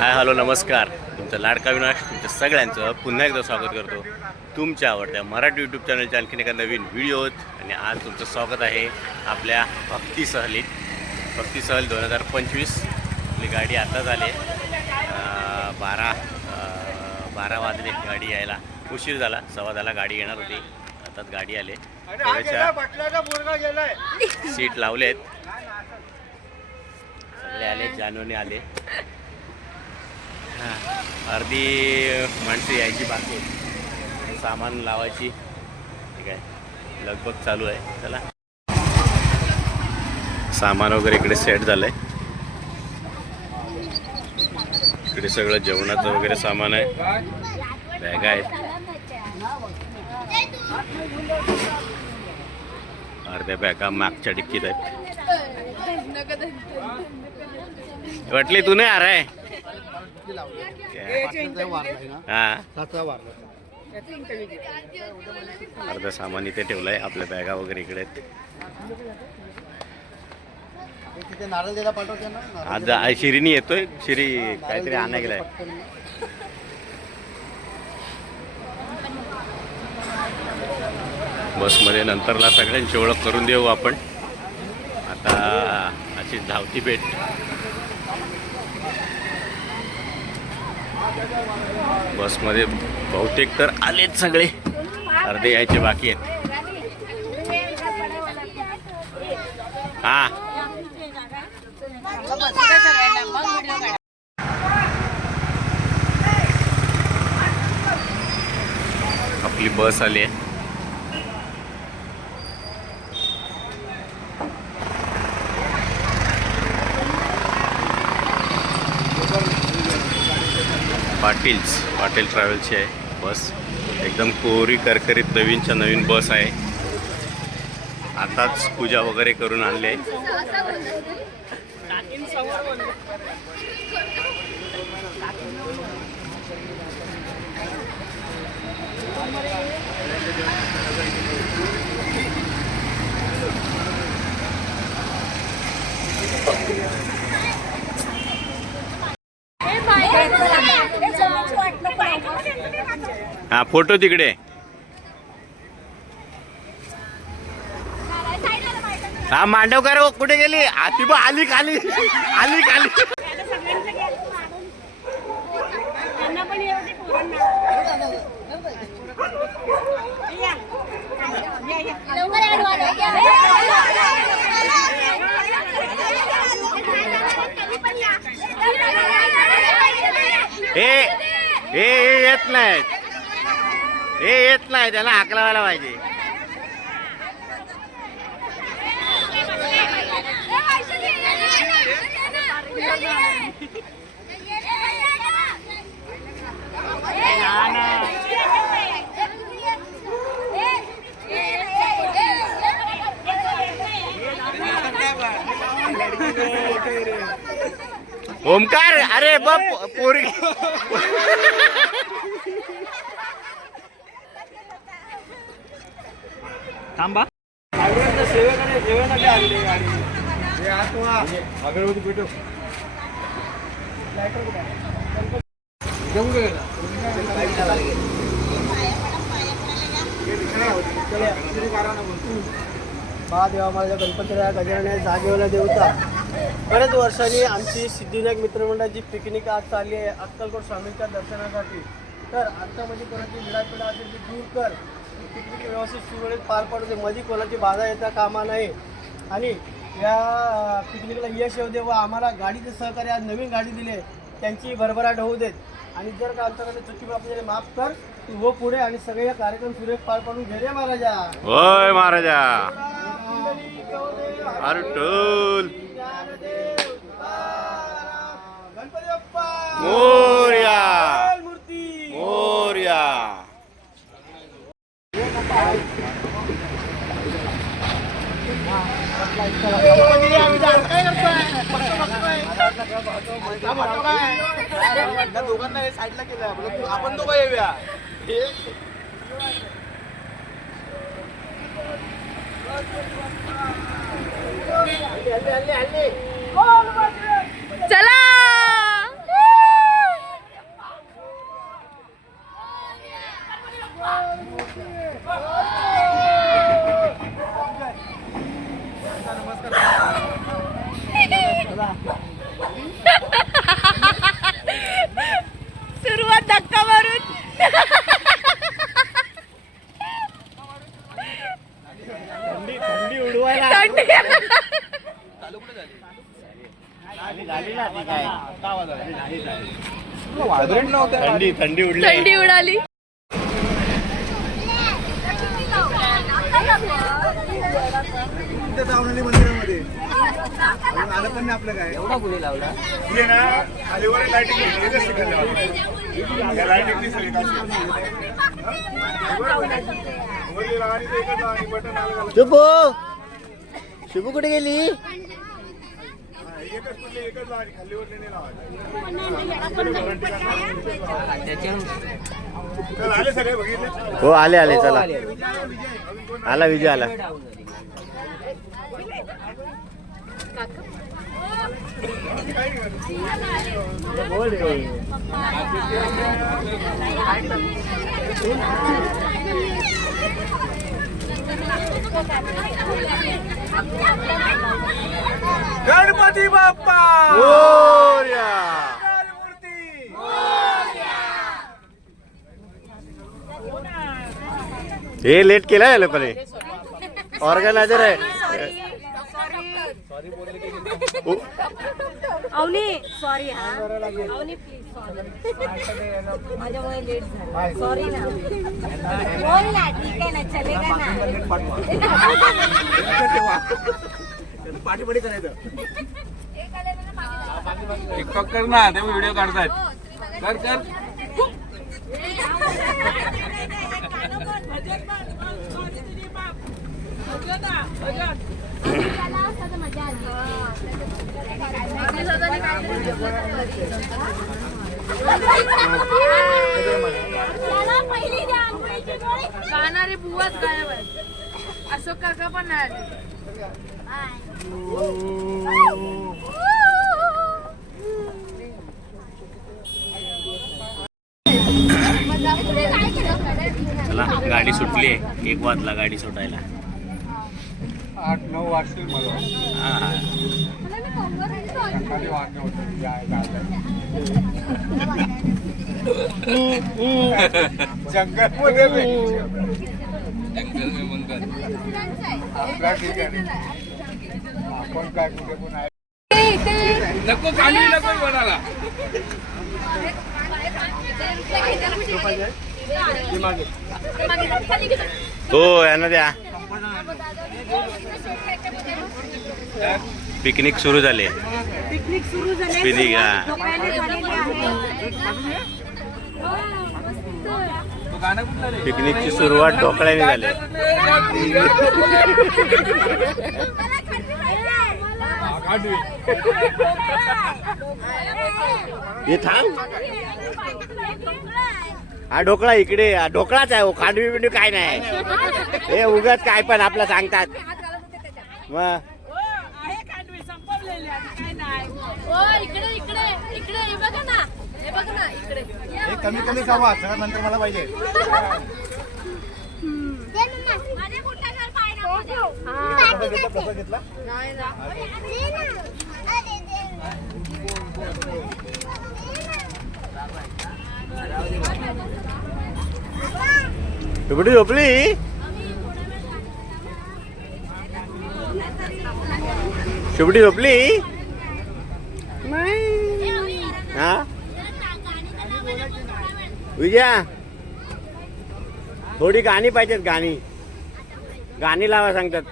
Hi hello नमस्कार. तुमचं लाडका विनाश तुमच्या सगळ्यांचं पुन्हा एकदा स्वागत करतो. तुमच्या आवडत्या मराठी यूट्यूब चॅनलच्या आणखीन एका नवीन व्हिडिओत. आणि आज तुमचं स्वागत आहे आपल्या भक्ती सहलीत. भक्ती सहल दोन हजार पंचवीस आपली गाडी आताच आली अं, बारा बारा वाजले गाडी यायला. उशीर झाला सव्वा दहाला गाडी येणार होती. आताच गाडी आले. सीट लावलेत. सगळे आले जानोने आले. हां अर्धी माणसं यायची बाकी सामान लावायची ठीक आहे लगभग चालू आहे चला सामान वगैरे इकडे सेट झालंय इकडे सगळं जेवणाचं वगैरे सामान आहे बॅग आहे अर्ध्या बॅगा मागच्या डिक्कीत आहेत वाटली तू नाही आराय अर्ध सामान इथे ठेवलंय आपल्या बॅगा वगैरे इकडे आज शिरीनी येतोय शिरी काहीतरी आणा गेलाय बसमध्ये नंतरला सगळ्यांची ओळख करून देऊ आपण. आता अशी धावती भेट. बसमध्ये बहुतेक तर आलेच सगळे. अर्धे यायचे बाकी आहेत. हा. आपली बस आली आहे. पाटील्स पाटील ट्रॅव्हल्सची आहे बस. एकदम कोरी करकरीत नवीनच्या नवीन बस आहे. आताच पूजा वगैरे करून आणली आहे. हा फोटो तिकडे. हा मांडवकर हो, कुठे गेली? आती आली खाली. आली खाली त्यांना पण येऊ दे पोरांना. या. या, या. हे हे हे येत नाहीत आहे त्याला हाकलावायला पाहिजे. ओमकार अरे बाप पोरगी. थांबा. अगरबत्ती पेटो घेऊन गेला बा देवा माझ्या गणपतीला गजानने जागेवाला देवता. बरेच वर्षांनी आमची सिद्धिविनायक मित्रमंडळाची पिकनिक आज चालली आहे. अक्कलकोट स्वामींच्या दर्शनासाठी. तर आजच्या मध्ये कोणाची विडापिडा असेल ती दूर कर. पिकनिक व्यवस्थित सुरळीत पार पडते. मध्ये कोणाची बाधा येता कामा नाही आणि या पिकनिकला यश येऊ दे व आम्हाला गाडीचे सहकार्य आज नवीन गाडी दिले त्यांची भरभराट होऊ देत. आणि जर का आमच्याकडे चुकी बाप माफ कर. तू हो पुढे आणि सगळे या कार्यक्रम सुरेख पार पाडून घे रे महाराजा. होय महाराजा. गणपती बाप्पा मोर्या मूर्ती मोर्या दोघांना साईडला केलं आपलं आपण दोघं येऊया चला सुरुवात धक्का मारून. थंडी उडवायला. थंडी. थंडी उडाली. थंडी उडाली मंदिरामध्ये? आलं पण नाही आपलं काय. एवढा गुन्हे लावला? ना खालीवर लाईटिंग लाईटिंग शुभू! शुभू कुठे गेली? आले सगळे बघितले? हो आले आले चला. आला विजय आला. गणपती बाप्पा! मोरया. हे लेट या लोकांनी. ऑर्गनायझर आहे. ओ, अवनी सॉरी हा. अवनी प्लीज सॉरी माझ्यामुळे लेट झालं. सॉरी ना. बोल ना ठीक आहे ना चलेगा ना. पाठीपडी करायचं टिकटॉक कर ना ते व्हिडिओ काढतात कर कर. गाणारे बुवाच गायब आहे अशोक काका पण आले. चला गाडी सुटली आहे. एक वाजला गाडी सुटायला. आठ नऊ वाजतील मला. हा, हा. जंगल में मंगल आपला ठिकाणी आपण काय कुठे पण आहे. नको काढली नको कोणाला हो यांना द्या. पिकनिक सुरू झाले. पिकनिक सुरू झाले. हा. पिकनिकची सुरुवात ढोकळ्याने झाली. हे थांब. हा ढोकळा इकडे हा ढोकळाच आहे हो खांडवी बिंडवी काय नाही. हे उगाच काय पण आपलं सांगतात. मग आहे कांडवी संपवलेली आहे काय नाही ओ इकडे इकडे इकडे हे. बघा ना. हे. बघ ना. इकडे हे. कमी कमी खावा सगळ्यात नंतर मला पाहिजे घेतला कसं घेतला एवढी झोपली? शेवटी झोपली? हा? विजया थोडी गाणी पाहिजेत गाणी. गाणी लावा सांगतात.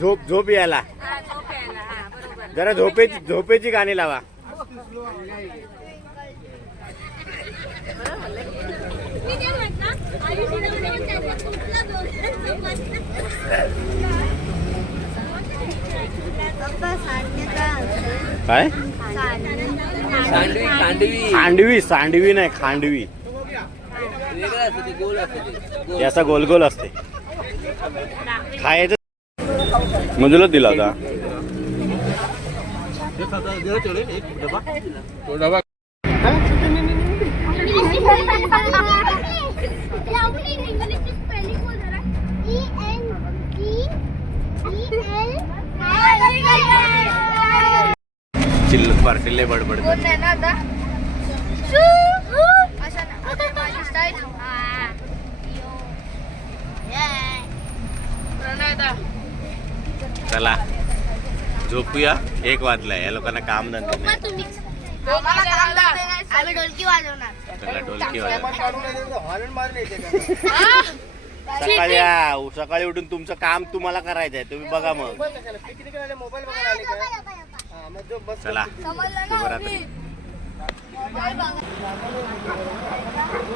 झोप झोप यायला. जरा झोपेची झोपेची गाणी लावा. काय? खांडवी सांडवी नाही खांडवी. असा गोल गोल असते. खायचं. मधुलाच दिला होता. तो डबा चिल्ल पार्टीले बडबड चला. झोपूया. एक वाजलाय. या लोकांना काम धंदा नाही. ढोलकी वाजवणार? सकाळी सकाळी उठून तुमचं काम तुम्हाला करायचं आहे तुम्ही बघा मग. चला शुभरात्री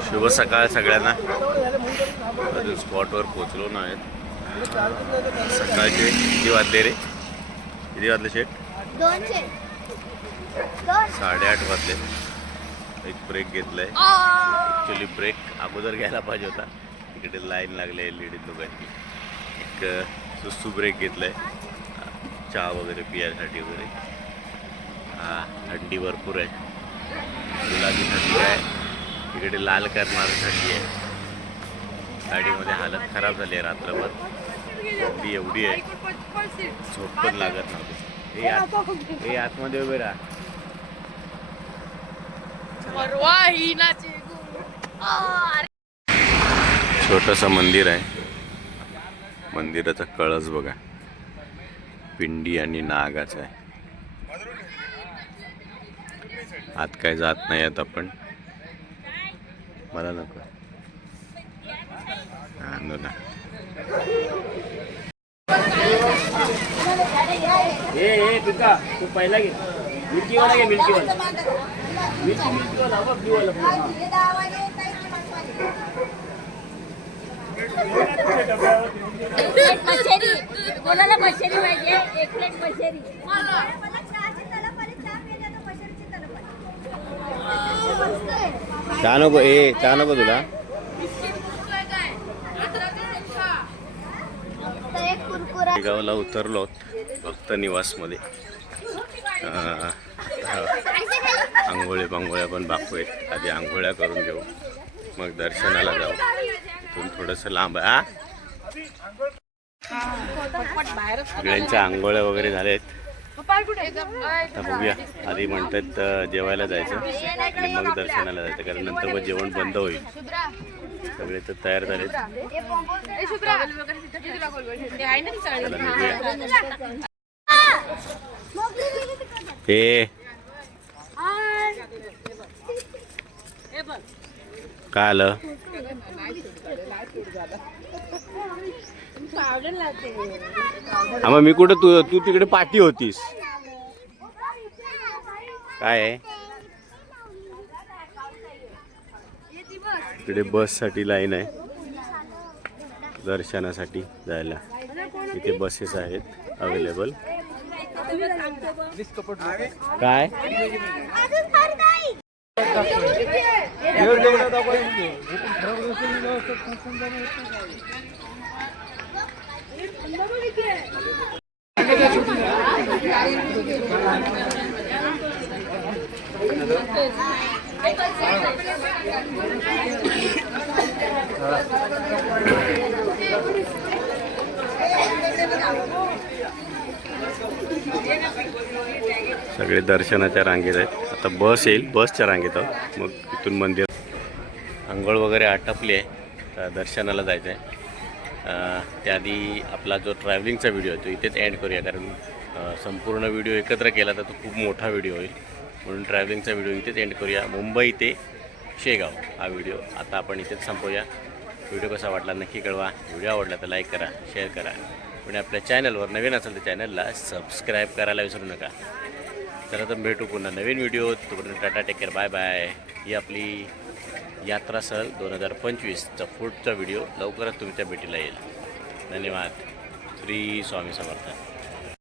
शुभ सकाळ सगळ्यांना. अजून स्पॉटवर पोहोचलो नाहीत. सकाळचे किती वाजले रे? किती वाजले शेट साडेआठ वाजले. एक ब्रेक घेतलाय. ॲक्च्युली ब्रेक अगोदर घ्यायला पाहिजे होता. इकडे लाईन लागली आहे लेडीज लोकांची एक अ, सुसू ब्रेक घेतलाय. चहा वगैरे पियासाठी वगैरे. हा थंडी भरपूर आहे. गुलाबी थंडी आहे. इकडे लाल करणारी थंडी आहे. गाडीमध्ये हालत खराब झाली आहे रात्रभर. थंडी एवढी आहे. झोप पण लागत नव्हती. हे आत हे आतमध्ये उभे राहा. छोटंसं मंदिर आहे. मंदिराचा कळस बघा. पिंडी आणि नागाचा आहे. आत काय जात नाही आहेत आपण. मला नको. हा, नो ना. तू पहिला घे. मिल्कीवाला घे मिल्कीवाला. मिल्की मिल्कीवाला. बघ मशेरी पाहिजे? एक प्लेट मशेरी चहा नको ए चहा नको तुला. गावाला उतरलो भक्त निवासमध्ये. अं, आंघोळ्या पांघोळ्या पण बापू आहेत. आधी आंघोळ्या करून घेऊ. मग दर्शनाला जाऊ. इथून थोडंसं लांब आहे हा. सगळ्यांच्या आंघोळ्या वगैरे झालेत आता बघूया आधी म्हणतात जेवायला जायचं. आणि मग दर्शनाला जायचं कारण नंतर मग जेवण बंद होईल. सगळे तर तयार निघूया. हे काय आलं? मग मी कुठं तू तू तिकडे पाठी होतीस. काय आहे? तिकडे बससाठी लाईन आहे. दर्शनासाठी जायला. इथे बसेस आहेत अवेलेबल काय? सगळे दर्शनाच्या रांगेत आहेत. आता बस येईल बसच्या रांगेत आहोत. मग इथून मंदिर. आंघोळ वगैरे आटपली आहे. तर दर्शनाला जायचं आहे त्याआधी आपला जो ट्रॅव्हलिंगचा व्हिडिओ आहे तो इथेच एंड करूया कारण संपूर्ण व्हिडिओ एकत्र केला तर तो खूप मोठा व्हिडिओ होईल. म्हणून ट्रॅव्हलिंगचा व्हिडिओ इथेच एंड करूया. मुंबई ते शेगाव हा व्हिडिओ आता आपण इथेच संपवूया. व्हिडिओ कसा वाटला नक्की कळवा. व्हिडिओ आवडला तर लाईक करा शेअर करा. पण आपल्या चॅनलवर नवीन असेल तर चॅनलला सबस्क्राईब करायला विसरू नका. तर आता भेटू पुन्हा नवीन व्हिडिओ तोपर्यंत tata take care bye bye ही आपली यात्रा सहल दोन हजार पंचवीसचा पुढचा व्हिडिओ लवकरच तुमच्या भेटीला येईल. धन्यवाद. श्री स्वामी समर्थ.